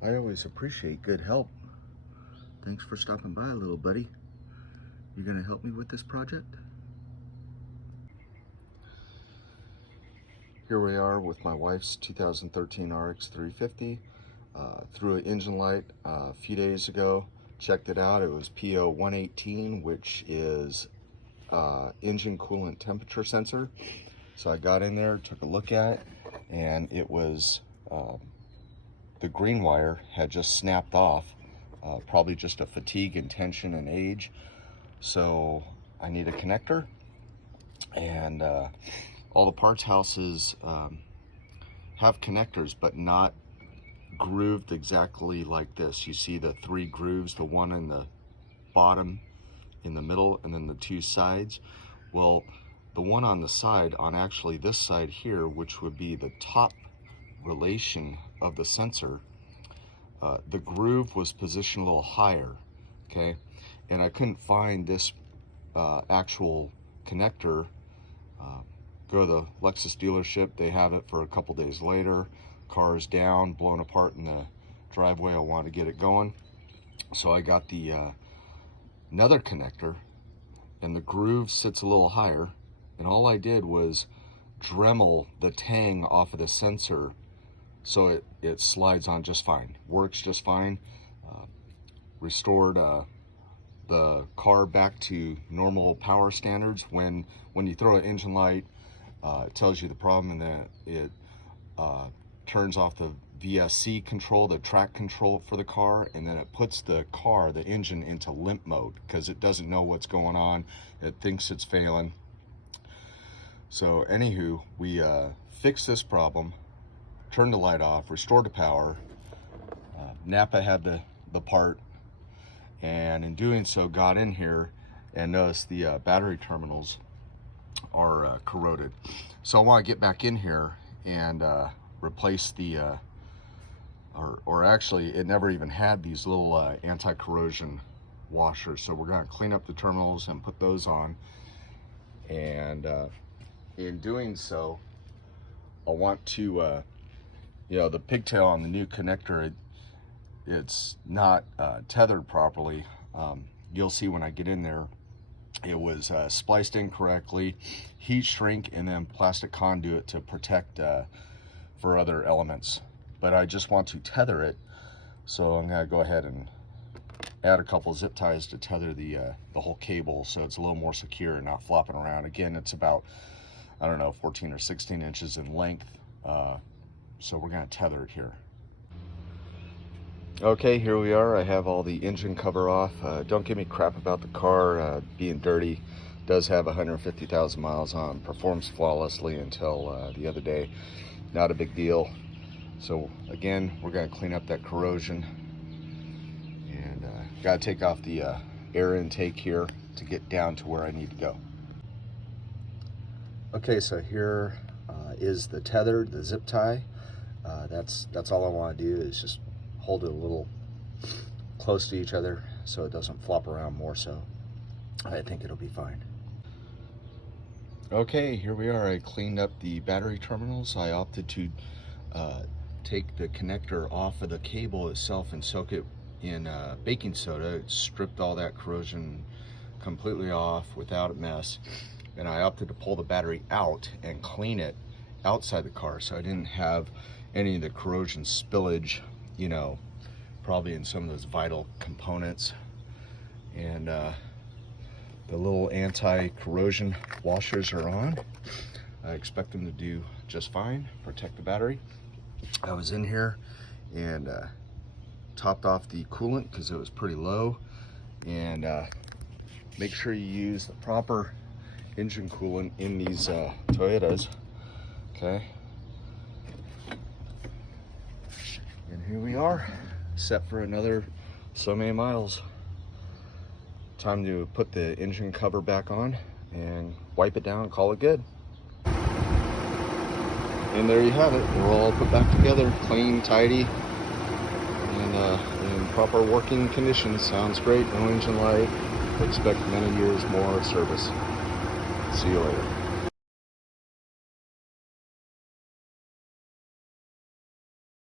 I always appreciate good help. Thanks for stopping by, little buddy. You gonna help me with this project? Here we are with my wife's 2013 RX350. Threw an engine light a few days ago. Checked it out. It was P0118, which is engine coolant temperature sensor. So I got in there, took a look at it, and it was the green wire had just snapped off. Probably just a fatigue and tension and age. So I need a connector, and all the parts houses have connectors, but not grooved exactly like this. You see the three grooves, the one in the bottom, in the middle, and then the two sides. Well, the one on the side, on actually this side here, which would be the top relation of the sensor, the groove was positioned a little higher, okay? And I couldn't find this actual connector. Go to the Lexus dealership, they have it for a couple days later. Car is down, blown apart in the driveway. I wanted to get it going. So I got the another connector, and the groove sits a little higher. And all I did was Dremel the tang off of the sensor so it slides on just fine, works just fine. Restored the car back to normal power standards. When you throw an engine light, it tells you the problem, and then it turns off the VSC control, the track control for the car, and then it puts the engine into limp mode because it doesn't know what's going on. It thinks it's failing. So anywho, we fixed this problem, turned the light off, restored the power. Napa had the part, and in doing so got in here and noticed the battery terminals are corroded. So I want to get back in here and replace the or actually it never even had these little anti-corrosion washers. So we're going to clean up the terminals and put those on, and in doing so I want to the pigtail on the new connector, it's not tethered properly. You'll see when I get in there, it was spliced incorrectly, heat shrink, and then plastic conduit to protect for other elements. But I just want to tether it, so I'm going to go ahead and add a couple zip ties to tether the whole cable so it's a little more secure and not flopping around. Again, it's about, I don't know, 14 or 16 inches in length, so we're going to tether it here. Okay, here we are. I have all the engine cover off. Don't give me crap about the car being dirty. It does have 150,000 miles on, performs flawlessly until the other day. Not a big deal. So again, we're going to clean up that corrosion, and got to take off the air intake here to get down to where I need to go. Okay, so here is the tether, the zip tie. That's all I want to do is just hold it a little close to each other so it doesn't flop around more. So I think it'll be fine. Okay, here we are. I cleaned up the battery terminals. I opted to take the connector off of the cable itself and soak it in baking soda. It stripped all that corrosion completely off without a mess. And I opted to pull the battery out and clean it outside the car so I didn't have any of the corrosion spillage, you know, probably in some of those vital components. And the little anti-corrosion washers are on. I expect them to do just fine, protect the battery. I was in here and topped off the coolant because it was pretty low, and make sure you use the proper engine coolant in these Toyotas. Okay, and here we are, set for another so many miles. Time to put the engine cover back on and wipe it down and call it good. And there you have it. We're all put back together, clean, tidy, and in proper working conditions. Sounds great. No engine light. Expect many years more of service. See you later.